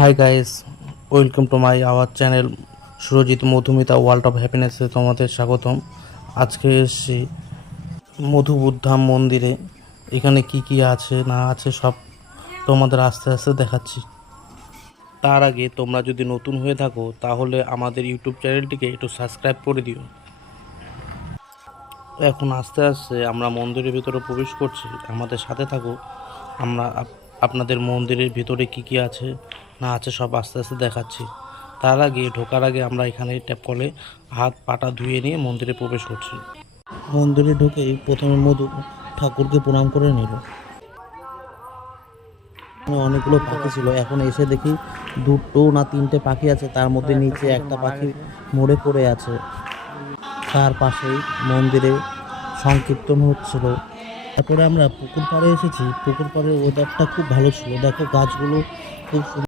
High guys, welcome to my our channel Surajit Madhumita world of হ্যাপিনেসে তোমাদের স্বাগতম। আজকে এসেছি মধুবুদ্ধাম মন্দিরে। এখানে কি কি আছে না আছে সব তোমাদের আস্তে আস্তে দেখাচ্ছি। তার আগে তোমরা যদি নতুন হয়ে থাকো তাহলে আমাদের ইউটিউব চ্যানেলটিকে একটু সাবস্ক্রাইব করে দিও। এখন আস্তে আস্তে আমরা মন্দিরের ভিতরে প্রবেশ করছি, আমাদের সাথে থাকো। আমরা আপনাদের মন্দিরের ভিতরে কি কি আছে না আছে সব আস্তে আস্তে দেখাচ্ছি। তার আগে ঢোকার আগে আমরা এখানে ট্যাপ কলে হাত পাটা ধুয়ে নিয়ে মন্দিরে প্রবেশ করছি। মন্দিরে ঢুকেই প্রথমে মধু ঠাকুরকে প্রণাম করে নিল। অনেকগুলো পাখি ছিল, এখন এসে দেখি দুটো না তিনটে পাখি আছে, তার মধ্যে নিচে একটা পাখি মরে পড়ে আছে। তার পাশেই মন্দিরে সংকীর্তন হচ্ছিল। তারপরে আমরা পুকুর পাড়ে এসেছি। পুকুর পাড়ের ওয়েদারটা খুব ভালো ছিল, দেখো গাছগুলো খুব সুন্দর।